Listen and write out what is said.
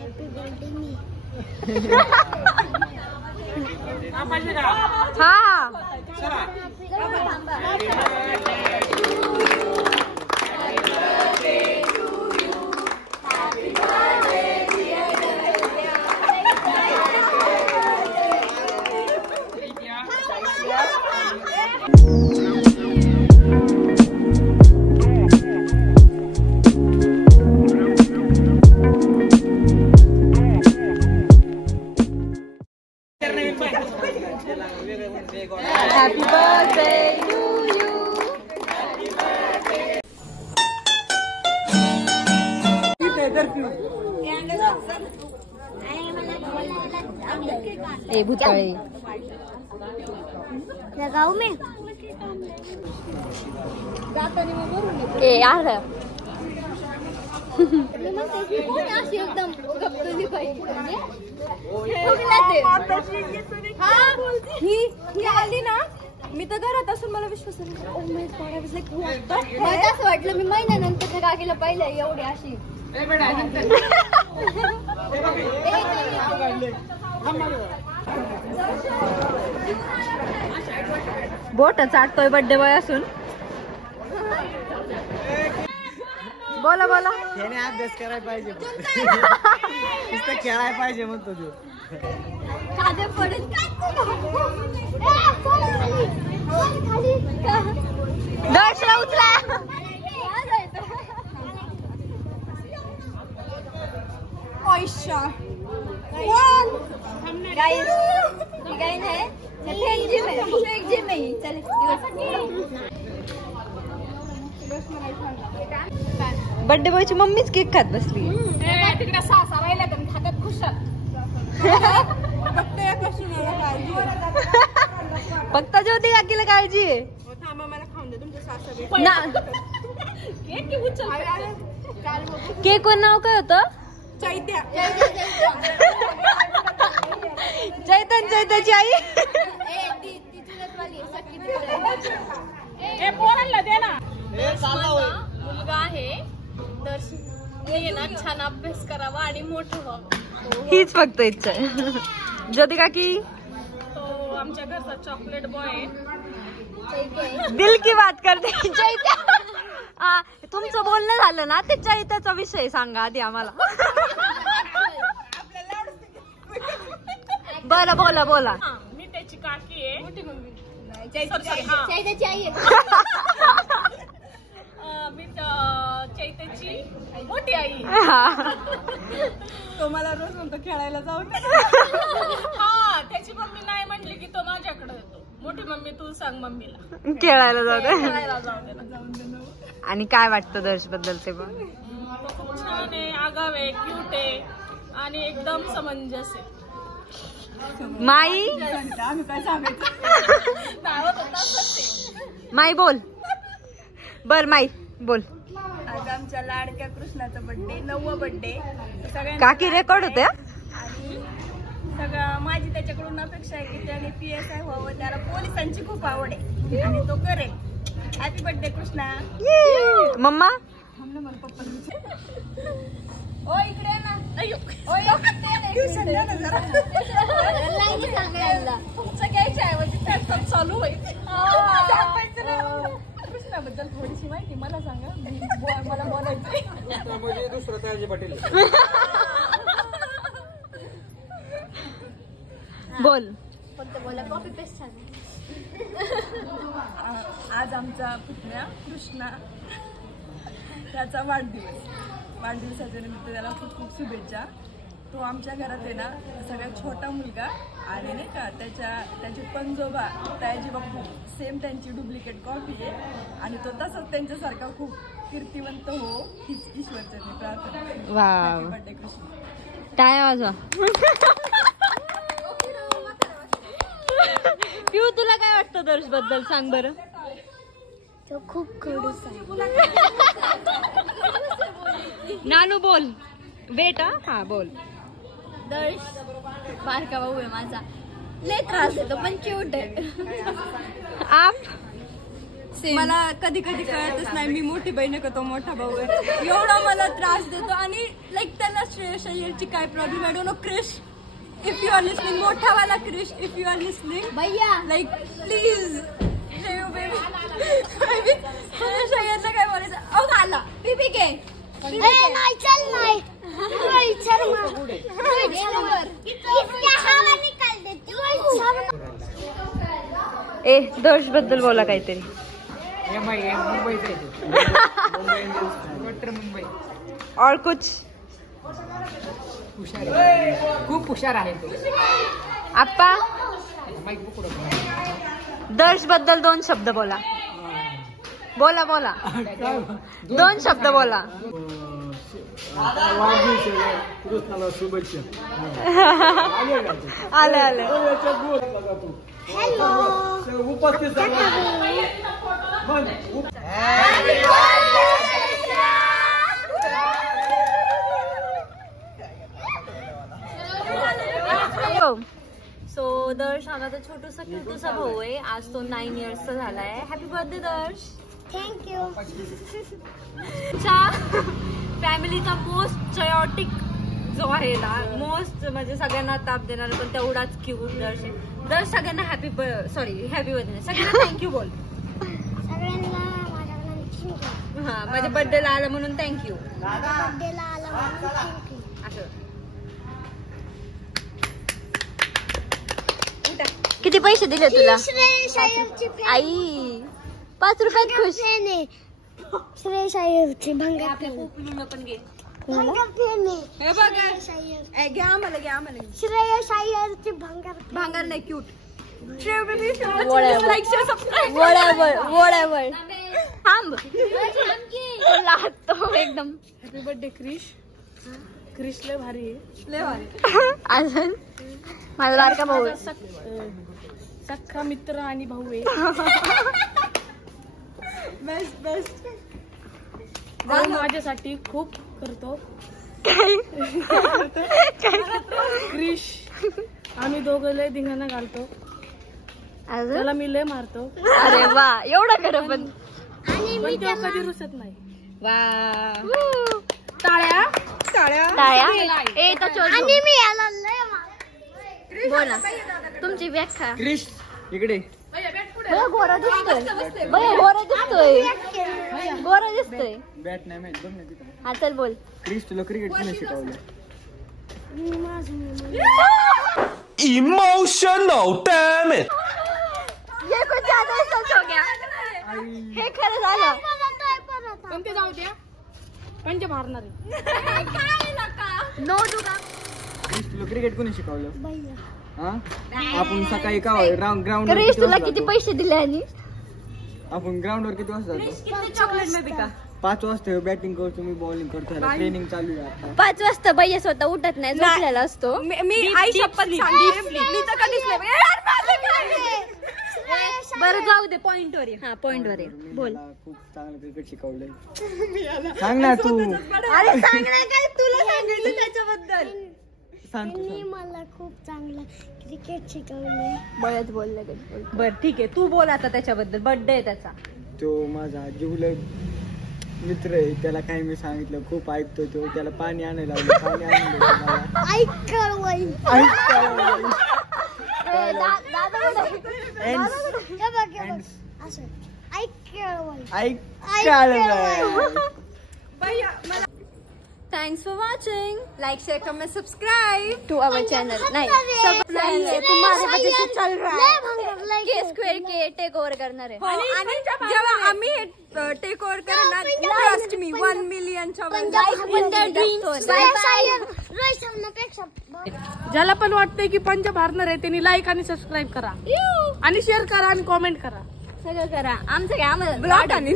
Happy birthday मी। हाँ Happy birthday to you. ए भूतळे लगाऊ में ए यार एकदम आली ना मी तर घरात असून मला विश्वास असं वाटलं मी महिन्यानंतर काकीला पाहिलं एवढी अशी बोट चाटतोय बर्थडे बॉय असून बोला बोला त्याने अभ्यास करायला पाहिजे नुसतं खेळायला पाहिजे म्हणतो तू दर्शला उचला बर्थडे बॉयची मम्मीच केक खात बसली तिकडे सासा राहिला तर खात्यात खुशाल फक्त ज्योती काकीला काळजी आहे केक वर नाव काय होतं चैतन चैताची आई पोरांना दे ना मुलगा आहे दर्शन ना छान अभ्यास करावा आणि मोठं व्हावं हीच फक्त इच्छा आहे ज्योती काकी तो आमच्या घरचा चॉकलेट बॉय आहे दिल की बात करते चैत्या तुमचं बोलणं झालं ना ते चैत्याचा विषय सांगा आधी आम्हाला बरं बोला बोला मी त्याची काकी आहे मोठी मम्मी चैताची आई मी चैताची मोठी आई तो मला रोज म्हणतो खेळायला जाऊ हा त्याची मम्मी नाही म्हणली की तो माझ्याकडे येतो मोठी मम्मी तू सांग मम्मीला खेळायला जाऊ दे खेळायला जाऊन दे आणि काय वाटतं दर्श बद्दल ते पण तो खूप छान आहे आगाव आहे क्यूट आहे आणि एकदम समंजस आहे माई माई बोल बर माई बोल आज आमच्या लाडक्या कृष्णाचा बर्थडे 9वा बर्थडे काकी रेकॉर्ड होते आणि सगळं माझी त्याच्याकडून अपेक्षा आहे की त्याने PSI व्हावं त्याला पोलिसांची खूप आवड आहे आणि तो करेल हॅपी बर्थडे कृष्णा मम्मा ओ इकडे ना तुमचं घ्यायचं आहे म्हणजे त्यात चालू होईल कृष्णाबद्दल थोडीशी माहिती मला सांगा मला बोलायचं दुसरं त्याचे पाटील बोल फक्त बोला कॉपी पेस्ट छान आज आमचा पुतण्या कृष्णा त्याचा वाढदिवसाच्या निमित्त त्याला खूप खूप शुभेच्छा तो आमच्या घरात आहे ना सगळ्यात छोटा मुलगा आणि नाही का त्याचे पंजोबा त्याची बाप्पू सेम त्यांची डुप्लिकेट कॉपी आहे आणि तो तसंच त्यांच्यासारखा खूप कीर्तिवंत हो हीच ईश्वरचरणी प्रार्थना वाव बर्थडे कृष्ण टाळ्या वाजवा पिऊ तुला काय वाटतं दर्श बद्दल सांग बरं तो खूप खडूस आहे नानू बोल बेटा हा बोल दर्श बारका भाऊ आहे माझा लय त्रास येतो पण क्यूट आहे आप मला कधी कधी कळतच नाही मी मोठी बहीण आहे का तो मोठा भाऊ आहे. एवढा मला त्रास देतो आणि लाईक त्याला श्रेयस अय्यरची काय प्रॉब्लेम आहे. No Krish if you are listening, मोठावाला Krish if you are listening भैया लाईक प्लीज श्रेयस अय्यरला काय बोलायचं. अहो आला पीपीके नाही चल नाही रोहित शर्मा इसके हवा निकाल देती रोहित शर्मा. ए दर्श बद्दल बोला काहीतरी. मुंबई और कुछ. खूप हुशार आहे तो. आप्पा दर्श बद्दल 2 शब्द बोला. बोला बोला 2 शब्द बोला. शुभेच्छा. आले आले. उपस्थित सो दर्श हा माझा छोटूसा क्यूटूसा भाऊ आहे. आज तो 9 इयर्सचा झालाय. हॅपी बर्थडे दर्श. थँक्यू. फॅमिलीचा मोस्ट चयोटिक जो आहे ना, मोस्ट म्हणजे सगळ्यांना ताप देणार पण तेवढाच क्यूट दर्श आहे. दर्श सगळ्यांना हॅपी बर्थडे सगळ्यांना थँक्यू बोल. सगळ्यांना माझ्याकडून थँक्यू. हा माझ्या बर्थडेला आला म्हणून थँक्यू. बर्थडेला आला म्हणून थँक्यू. असं किती पैसे दिले तुला श्रेयस अय्यरची fan. आई? 5 रुपयात खुश. fan आहे. श्रेयस अय्यरची भंगार fan. पोपलूला पण घे. भंगार fan आहे. हे बघा श्रेयस अय्यर. घ्या आम्हाला श्रेयस अय्यरची भंगार fan. भांगार नाही क्यूट. थांब लागतो एकदम. Happy birthday Krish. क्रिश लय भारी आहे. लय भारी. अजून माझा लाडका भाऊ आहे. सख्खा मित्र आणि भाऊ आहे. Best best. भाऊ माझ्यासाठी खूप करतो. क्रिश आम्ही दोघं लय धिंगाणा घालतो. अजून त्याला मी लय मारतो. अरे वा एवढं खरं पण. आणि मी पण तेव्हा कधी रुसत नाही. वा टाळ्या टाळ्या टाळ्या. ए तो आणि मी याला लय बोला तुमची व्याख्या. क्रिश इकडे. बघा गोरा दिसतोय. बघा गोरा दिसतोय. गोरा दिसतोय. बॅट नाही माहित बघ ना तिथं. हा चल बोल. क्रिश तुला क्रिकेट कोणी शिकवलं? Emotional, damn it! ये कुछ ज्यादा ही सच हो गया. हे खरं झालं. पण ते जाऊ द्या. पंच मारणार आहे. नो दुगा. क्रिश तुला क्रिकेट कोणी शिकवलं? भैया. हा आपण सकाळी का ग्राउंड क्रिश तुला किती पैसे दिले आणि आपण ग्राउंडवर किती वाजता जातो? चॉकलेट में बिका. 5 वाजता बॅटिंग करतो मी, बॉलिंग करतो. ट्रेनिंग चालू आहे आता. 5 वाजता भैया स्वतः उठत नाही, झोपलेला असतो. मी आई शपथ सांगते मी तर कधीच नाही. यार, माझं काय? बरं जाऊ दे पॉइंट वर ये. हा पॉइंट वर ये. मी बोल. मला खूप चांगलं क्रिकेट शिकवलंय. सांग ना तू. अरे सांग ना काय तुला सांगायचं त्याच्याबद्दल. सांग तू, त्यांनी सांग. मला खूप चांगलं क्रिकेट शिकवलंय. बळच बोललं. बर ठीक आहे तू बोल आता त्याच्याबद्दल. बर्थडे आहे त्याचा. तो माझा जिवलग मित्र आहे. त्याला काही मी सांगितलं खूप ऐकतो तो. त्याला पाणी आणायला लावलं. पाणी आणून देतो मला. ऐक कळवई. हे बघ हे बघ. असं ऐक कळवई. Thanks for watching. Like share comment subscribe to our channel. नाही सबस्क्राइब. तुम्हारे वजह से चल रहा लय है. भंगार लय के स्क्वेअर के टेक ओव्हर करणार आहे. आणि जेव्हा आम्ही हे टेक ओव्हर करणार ट्रस्ट मी 1 मिलियनच्या ज्याला पण वाटतंय की पंजाब हारणार आहे त्यांनी लाईक आणि सबस्क्राईब करा आणि शेअर करा आणि कॉमेंट करा. सगळं करा. आमचं काय आम्हाला ब्लॉग आणि